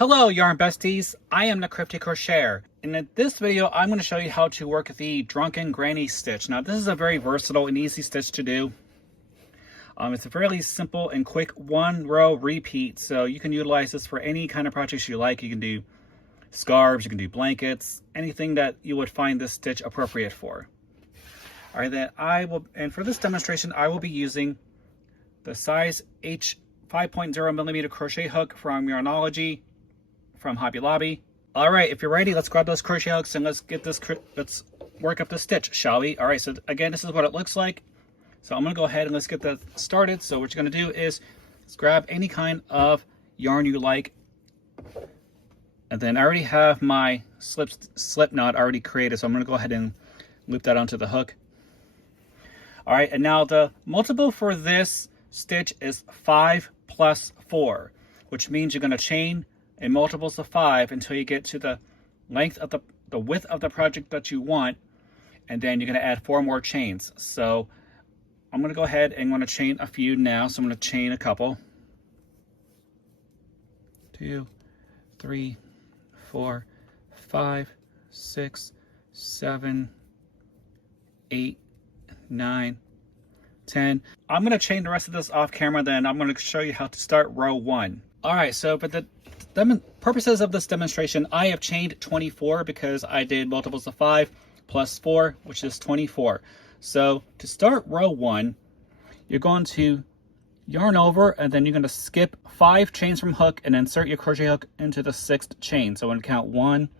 Hello yarn besties, I am the Crafty Crocheter. In this video I'm going to show you how to work the Drunken Granny Stitch. Now this is a very versatile and easy stitch to do. It's a fairly simple and quick one row repeat, so you can utilize this for any kind of projects you like. You can do scarves, you can do blankets, anything that you would find this stitch appropriate for. Alright, then and for this demonstration I will be using the size H 5.0 millimeter crochet hook from Yarnology from Hobby Lobby. All right, if you're ready, let's grab those crochet hooks and let's work up the stitch, shall we? All right, so again, this is what it looks like. So I'm gonna go ahead and let's get that started. So what you're gonna do is let's grab any kind of yarn you like. And then I already have my slip knot already created, so I'm gonna go ahead and loop that onto the hook. All right, and now the multiple for this stitch is 5 plus 4, which means you're gonna chain in multiples of 5 until you get to the length of the width of the project that you want, and then you're going to add 4 more chains. So I'm going to go ahead and I'm going to chain a few now. So I'm going to chain a couple. 2, 3, 4, 5, 6, 7, 8, 9, 10. I'm going to chain the rest of this off camera, then I'm going to show you how to start row 1. All right, so for the purposes of this demonstration, I have chained 24 because I did multiples of 5 plus 4, which is 24. So to start row 1, you're going to yarn over and then you're going to skip 5 chains from hook and insert your crochet hook into the 6th chain. So I'm going to count 1,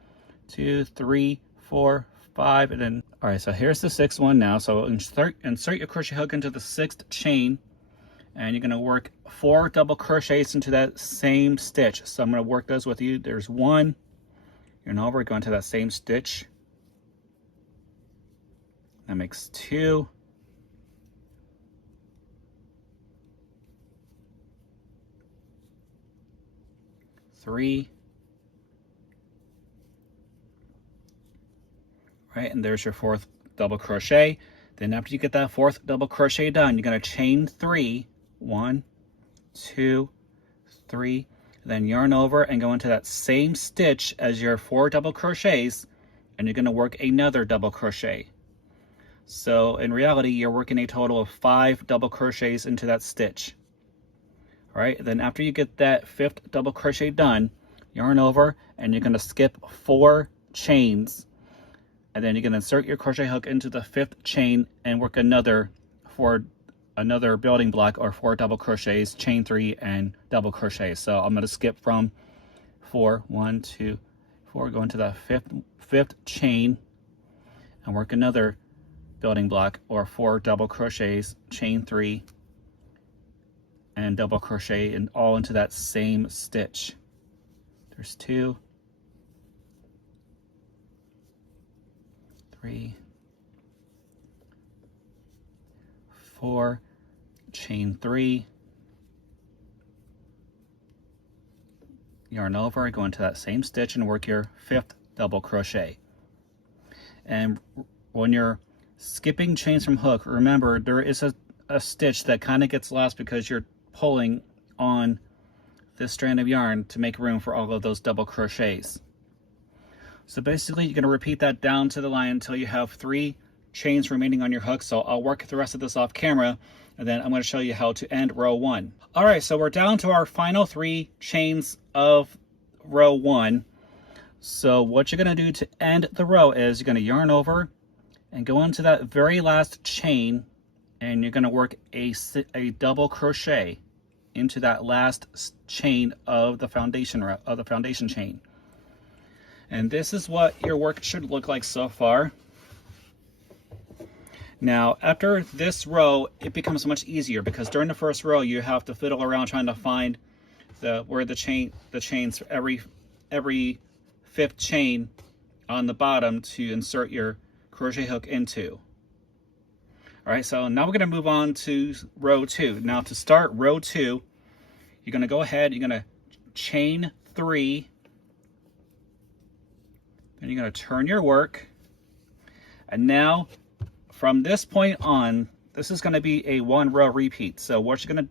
2, 3, 4, 5, and then, all right, so here's the 6th one now. So insert your crochet hook into the 6th chain, and you're going to work 4 double crochets into that same stitch. So I'm going to work those with you. There's 1, you're now over, go into that same stitch. That makes 2. 3. Right, and there's your 4th double crochet. Then after you get that 4th double crochet done, you're going to chain 3. 1, 2, 3, then yarn over and go into that same stitch as your 4 double crochets, and you're going to work another double crochet. So in reality, you're working a total of 5 double crochets into that stitch. All right, then after you get that 5th double crochet done, yarn over and you're going to skip 4 chains, and then you're going to insert your crochet hook into the 5th chain and work another building block or 4 double crochets, chain 3 and double crochet. So I'm going to skip from 4, 1, 2, 4, go into the fifth chain and work another building block or 4 double crochets, chain 3 and double crochet, and all into that same stitch. There's 2, 3, 4, chain 3, yarn over, go into that same stitch and work your 5th double crochet. And when you're skipping chains from hook, remember there is a stitch that kind of gets lost because you're pulling on this strand of yarn to make room for all of those double crochets. So basically you're going to repeat that down to the line until you have 3 chains remaining on your hook. So I'll work the rest of this off camera, and then I'm going to show you how to end row 1. All right, so we're down to our final 3 chains of row 1. So what you're going to do to end the row is you're going to yarn over and go into that very last chain, and you're going to work a double crochet into that last chain of the foundation chain. And this is what your work should look like so far. Now, after this row, it becomes much easier because during the first row, you have to fiddle around trying to find where the chains for every 5th chain on the bottom to insert your crochet hook into. All right, so now we're going to move on to row 2. Now, to start row 2, you're going to go ahead, you're going to chain 3, then you're going to turn your work, and now from this point on, this is going to be a 1 row repeat. So what you're going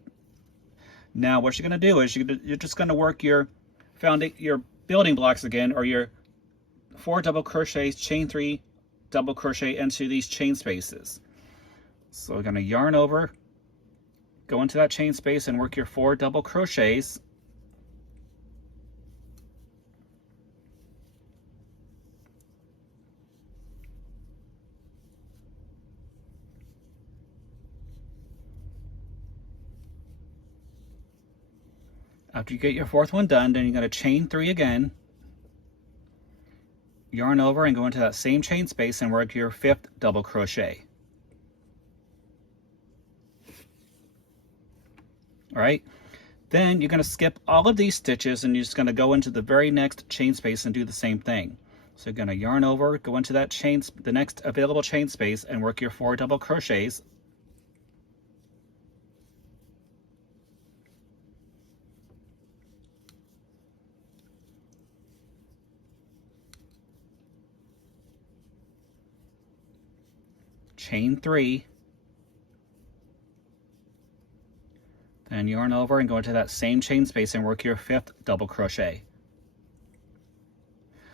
to do is you're just going to work your your building blocks again, or your 4 double crochets, chain 3 double crochet into these chain spaces. So we're going to yarn over, go into that chain space and work your 4 double crochets. After you get your 4th one done, then you're going to chain 3 again, yarn over and go into that same chain space and work your 5th double crochet. All right, then you're going to skip all of these stitches and you're just going to go into the very next chain space and do the same thing. So you're going to yarn over, go into that chain, the next available chain space, and work your 4 double crochets. Chain 3, then yarn over and go into that same chain space and work your 5th double crochet.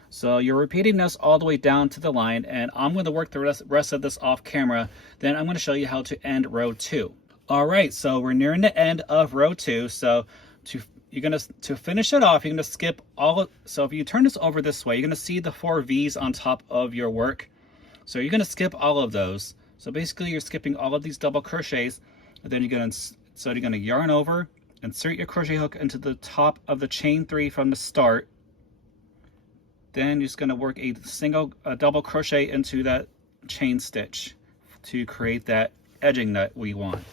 So you're repeating this all the way down to the line, and I'm going to work the rest of this off camera. Then I'm going to show you how to end row 2. All right, so we're nearing the end of row 2. So to finish it off, you're going to skip all of, so if you turn this over this way, you're going to see the 4 V's on top of your work. So you're going to skip all of those. So basically you're skipping all of these double crochets, and then you're going to yarn over, insert your crochet hook into the top of the chain 3 from the start. Then you're just going to work a double crochet into that chain stitch to create that edging that we want.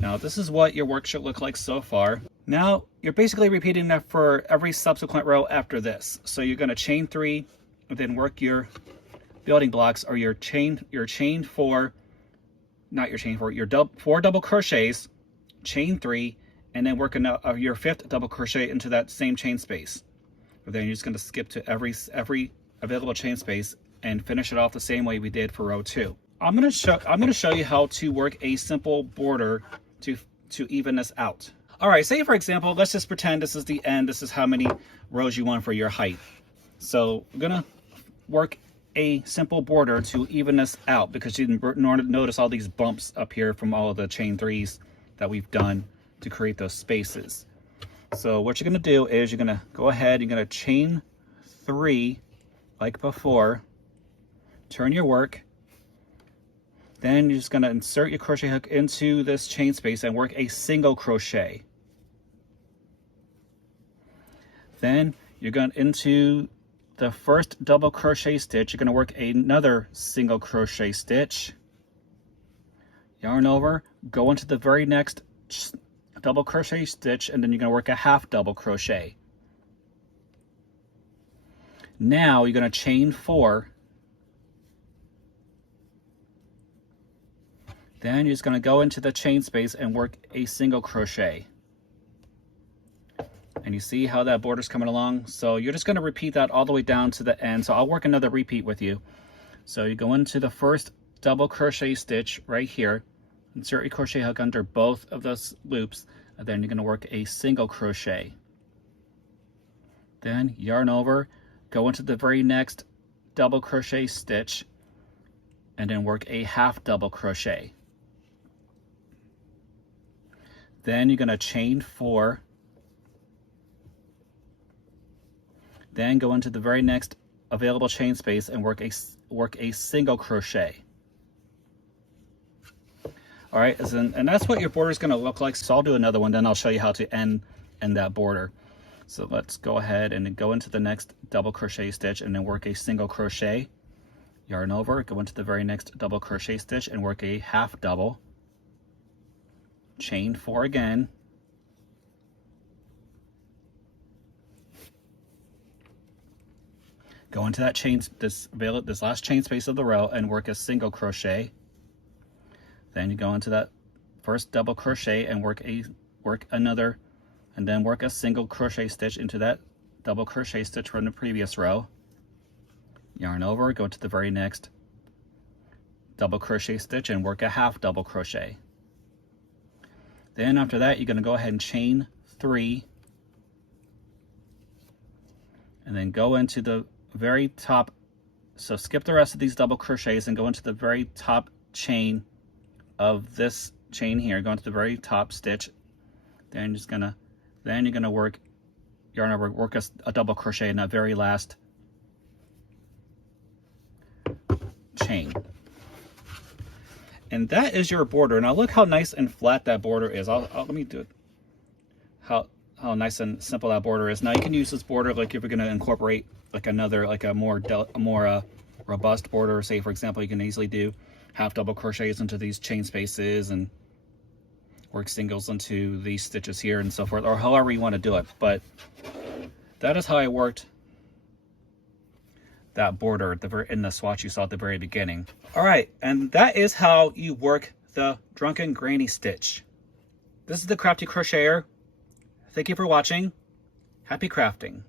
Now this is what your work should look like so far. Now you're basically repeating that for every subsequent row after this. So you're going to chain 3 and then work your building blocks, or your 4 double crochets, chain 3, and then work your 5th double crochet into that same chain space. But then you're just going to skip to every available chain space and finish it off the same way we did for row 2. I'm going to show you how to work a simple border to even this out. All right, say for example, let's just pretend this is the end. This is how many rows you want for your height. So we're going to work a simple border to even this out, because you can notice all these bumps up here from all of the chain 3s that we've done to create those spaces. So what you're going to do is you're going to go ahead, you're going to chain 3 like before, turn your work, then you're just going to insert your crochet hook into this chain space and work a single crochet. Then you're going into the first double crochet stitch, you're going to work another single crochet stitch, yarn over, go into the very next double crochet stitch, and then you're going to work a half double crochet. Now you're going to chain 4, then you're just going to go into the chain space and work a single crochet. And you see how that border's coming along? So you're just going to repeat that all the way down to the end. So I'll work another repeat with you. So you go into the first double crochet stitch right here, insert your crochet hook under both of those loops, and then you're going to work a single crochet. Then yarn over, go into the very next double crochet stitch, and then work a half double crochet. Then you're going to chain 4, then go into the very next available chain space and work a single crochet. All right, and that's what your border is going to look like. So I'll do another one, then I'll show you how to end that border. So let's go ahead and go into the next double crochet stitch and then work a single crochet, yarn over, go into the very next double crochet stitch and work a half double, chain 4 again, go into that this last chain space of the row and work a single crochet. Then you go into that first double crochet and work another, and then work a single crochet stitch into that double crochet stitch from the previous row. Yarn over, go to the very next double crochet stitch and work a half double crochet. Then after that, you're going to go ahead and chain 3, and then go into the very top. So skip the rest of these double crochets and go into the very top chain of this chain here. Go into the very top stitch. Then you're gonna work a double crochet in that very last chain. And that is your border. Now look how nice and flat that border is. Let me do it. How nice and simple that border is. Now you can use this border like if you're gonna incorporate like a more robust border. Say for example, you can easily do half double crochets into these chain spaces and work singles into these stitches here and so forth, or however you want to do it. But that is how I worked that border in the swatch you saw at the very beginning. All right, and that is how you work the Drunken Granny Stitch. This is the Crafty Crocheter. Thank you for watching. Happy crafting.